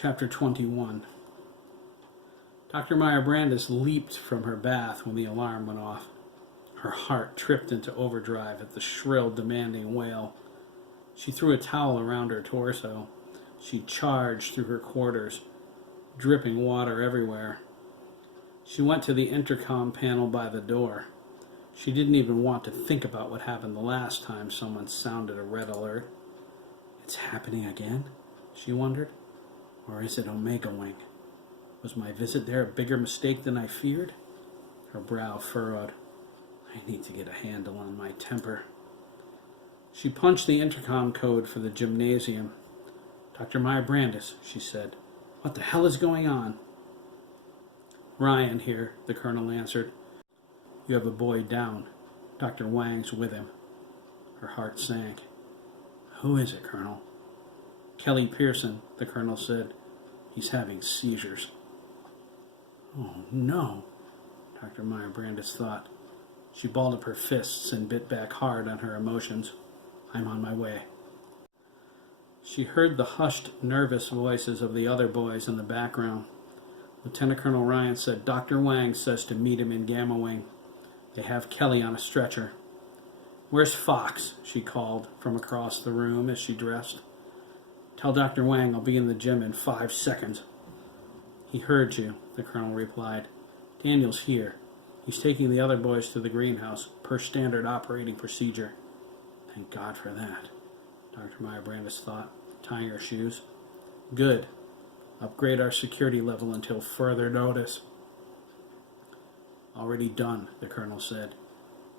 Chapter 21. Dr. Meyer Brandis leaped from her bath when the alarm went off. Her heart tripped into overdrive at the shrill, demanding wail. She threw a towel around her torso. She charged through her quarters, dripping water everywhere. She went to the intercom panel by the door. She didn't even want to think about what happened the last time someone sounded a red alert. It's happening again? She wondered. Or is it Omega Wing? Was my visit there a bigger mistake than I feared? Her brow furrowed. I need to get a handle on my temper. She punched the intercom code for the gymnasium. Dr. Meyer Brandis, she said. What the hell is going on? Ryan here, the colonel answered. You have a boy down. Dr. Wang's with him. Her heart sank. Who is it, Colonel? Kelly Pearson, the colonel said. He's having seizures. Oh, no, Dr. Meyer Brandis thought. She balled up her fists and bit back hard on her emotions. I'm on my way. She heard the hushed, nervous voices of the other boys in the background. Lieutenant Colonel Ryan said, Dr. Wang says to meet him in Gamma Wing. They have Kelly on a stretcher. Where's Fox? She called from across the room as she dressed. Tell Dr. Wang I'll be in the gym in 5 seconds. He heard you, the colonel replied. Daniel's here. He's taking the other boys to the greenhouse, per standard operating procedure. Thank God for that, Dr. Meyer Brandis thought, tying her shoes. Good. Upgrade our security level until further notice. Already done, the colonel said.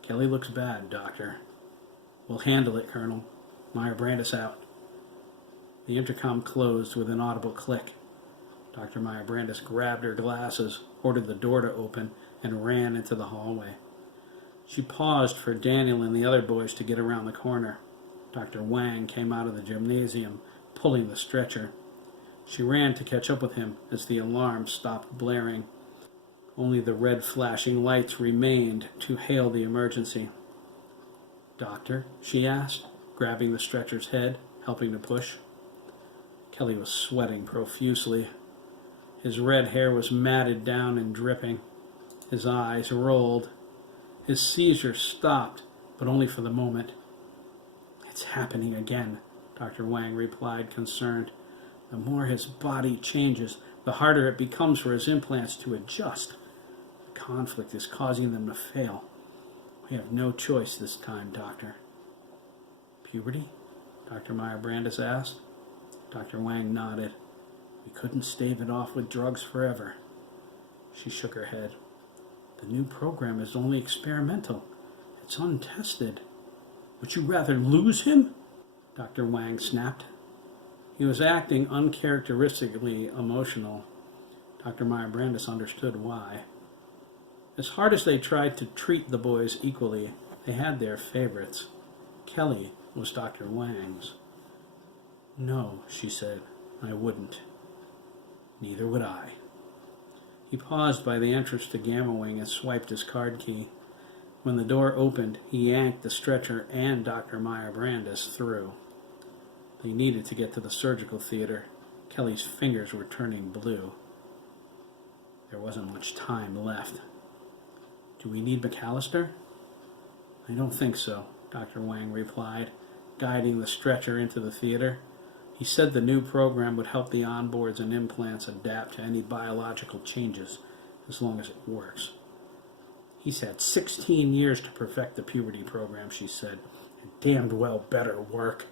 Kelly looks bad, Doctor. We'll handle it, Colonel. Meyer Brandis out. The intercom closed with an audible click. Dr. Meyer Brandis grabbed her glasses, ordered the door to open, and ran into the hallway. She paused for Daniel and the other boys to get around the corner. Dr. Wang came out of the gymnasium, pulling the stretcher. She ran to catch up with him as the alarm stopped blaring. Only the red flashing lights remained to hail the emergency. Doctor, she asked, grabbing the stretcher's head, helping to push. Kelly was sweating profusely. His red hair was matted down and dripping. His eyes rolled. His seizure stopped, but only for the moment. It's happening again, Dr. Wang replied, concerned. The more his body changes, the harder it becomes for his implants to adjust. The conflict is causing them to fail. We have no choice this time, Doctor. Puberty? Dr. Meyer Brandis asked. Dr. Wang nodded. We couldn't stave it off with drugs forever. She shook her head. The new program is only experimental. It's untested. Would you rather lose him? Dr. Wang snapped. He was acting uncharacteristically emotional. Dr. Meyer Brandis understood why. As hard as they tried to treat the boys equally, they had their favorites. Kelly was Dr. Wang's. No, she said, I wouldn't. Neither would I. He paused by the entrance to Gamma Wing and swiped his card key. When the door opened, he yanked the stretcher and Dr. Meyer Brandis through. They needed to get to the surgical theater. Kelly's fingers were turning blue. There wasn't much time left. Do we need McAllister? I don't think so, Dr. Wang replied, guiding the stretcher into the theater. He said the new program would help the onboards and implants adapt to any biological changes, as long as it works. He's had 16 years to perfect the puberty program, she said, and damned well better work.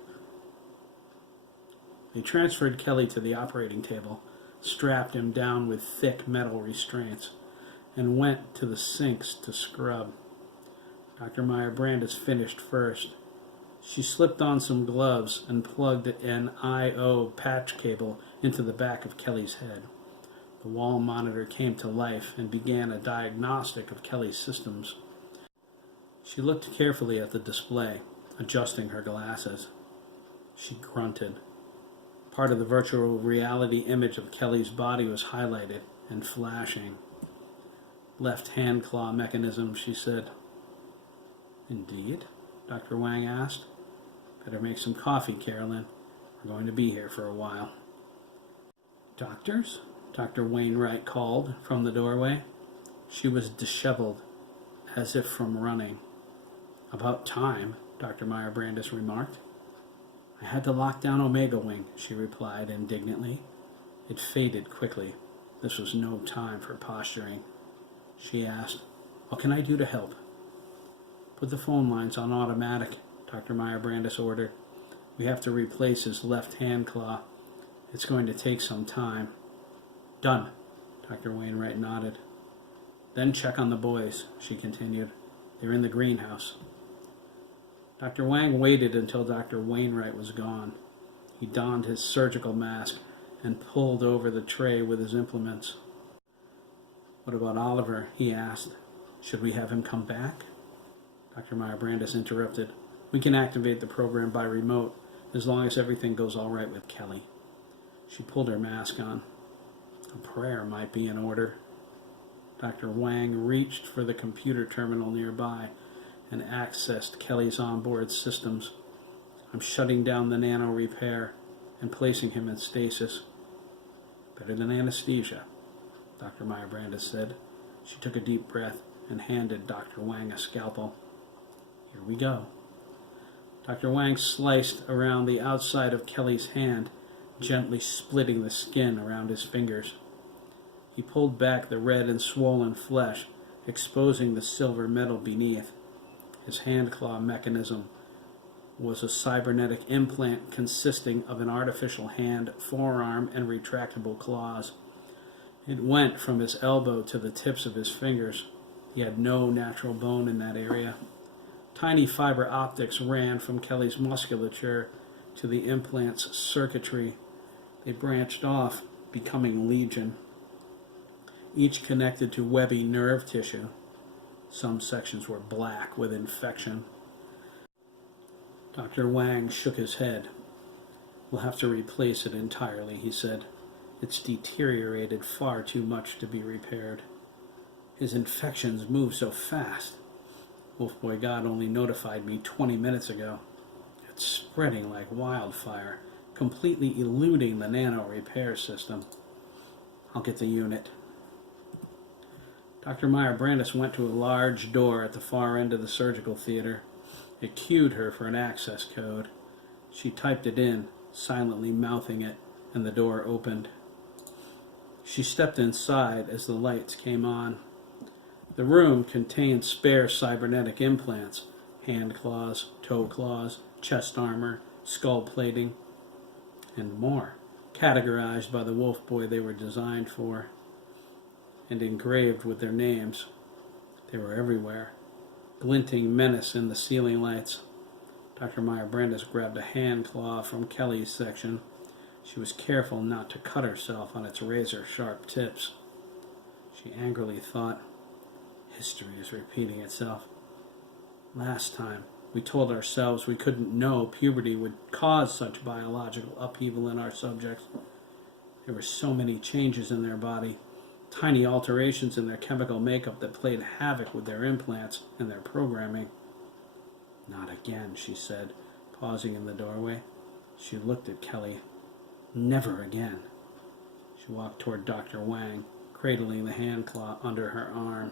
They transferred Kelly to the operating table, strapped him down with thick metal restraints, and went to the sinks to scrub. Dr. Meyer Brandis finished first. She slipped on some gloves and plugged an I/O patch cable into the back of Kelly's head. The wall monitor came to life and began a diagnostic of Kelly's systems. She looked carefully at the display, adjusting her glasses. She grunted. Part of the virtual reality image of Kelly's body was highlighted and flashing. Left hand claw mechanism, she said. Indeed? Dr. Wang asked. Better make some coffee, Carolyn. We're going to be here for a while. Doctors? Dr. Wainwright called from the doorway. She was disheveled, as if from running. About time, Dr. Meyer Brandis remarked. I had to lock down Omega Wing, she replied indignantly. It faded quickly. This was no time for posturing. She asked, What can I do to help? Put the phone lines on automatic, Dr. Meyer Brandis ordered. We have to replace his left hand claw. It's going to take some time. Done, Dr. Wainwright nodded. Then check on the boys, she continued. They're in the greenhouse. Dr. Wang waited until Dr. Wainwright was gone. He donned his surgical mask and pulled over the tray with his implements. What about Oliver? He asked. Should we have him come back? Dr. Meyer Brandis interrupted. We can activate the program by remote as long as everything goes all right with Kelly. She pulled her mask on. A prayer might be in order. Dr. Wang reached for the computer terminal nearby and accessed Kelly's onboard systems. I'm shutting down the nano repair and placing him in stasis. Better than anesthesia, Dr. Meyer Brandis said. She took a deep breath and handed Dr. Wang a scalpel. Here we go. Dr. Wang sliced around the outside of Kelly's hand, gently splitting the skin around his fingers. He pulled back the red and swollen flesh, exposing the silver metal beneath. His hand claw mechanism was a cybernetic implant consisting of an artificial hand, forearm, and retractable claws. It went from his elbow to the tips of his fingers. He had no natural bone in that area. Tiny fiber optics ran from Kelly's musculature to the implant's circuitry. They branched off, becoming legion, each connected to webby nerve tissue. Some sections were black with infection. Dr. Wang shook his head. We'll have to replace it entirely, he said. It's deteriorated far too much to be repaired. His infections move so fast. Wolfboy God only notified me 20 minutes ago. It's spreading like wildfire, completely eluding the nano repair system. I'll get the unit. Dr. Meyer Brandis went to a large door at the far end of the surgical theater. It cued her for an access code. She typed it in, silently mouthing it, and the door opened. She stepped inside as the lights came on. The room contained spare cybernetic implants, hand claws, toe claws, chest armor, skull plating, and more, categorized by the wolf boy they were designed for, and engraved with their names. They were everywhere, glinting menace in the ceiling lights. Dr. Meyer Brandis grabbed a hand claw from Kelly's section. She was careful not to cut herself on its razor-sharp tips. She angrily thought, history is repeating itself. Last time, we told ourselves we couldn't know puberty would cause such biological upheaval in our subjects. There were so many changes in their body, tiny alterations in their chemical makeup that played havoc with their implants and their programming. Not again, she said, pausing in the doorway. She looked at Kelly. Never again. She walked toward Dr. Wang, cradling the hand claw under her arm.